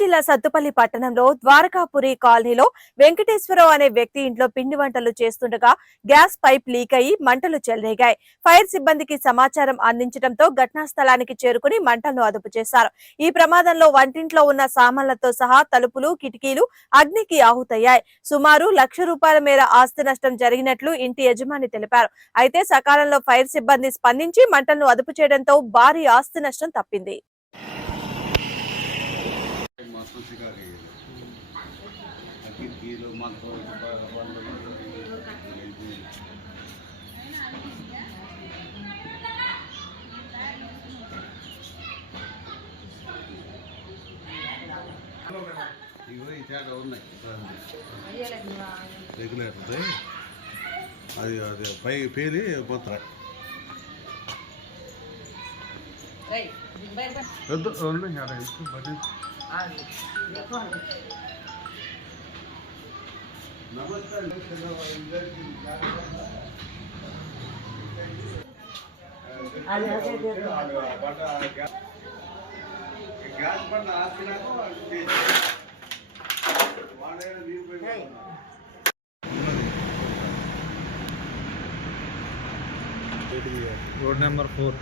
జిల్లా సత్తుపల్లి పట్టణంలో ద్వారకాపురి కాలనీలో వెంకటేశ్వరరావు అనే వ్యక్తి ఇంట్లో పిండి వంటలు చేస్తుండగా గ్యాస్ పైప్ లీక్ అయి మంటలు చెలరేగాయి. ఫైర్ సిబ్బందికి సమాచారం అందించడంతో ఘటనా స్థలానికి చేరుకుని మంటలను అదుపు చేశారు. ఈ ప్రమాదంలో వంటింట్లో ఉన్న సామాన్లతో సహా తలుపులు, కిటికీలు అగ్నికి ఆహుతయ్యాయి. సుమారు ₹1,00,000 మేర ఆస్తి నష్టం జరిగినట్లు ఇంటి యజమాని తెలిపారు. అయితే సకాలంలో ఫైర్ సిబ్బంది స్పందించి మంటలను అదుపు చేయడంతో భారీ ఆస్తి నష్టం తప్పింది. రెగ్యులేటర్ అది అది పై పేలి పోతారు గ్యాస్ బండ ఆపినాక रोड नंबर 4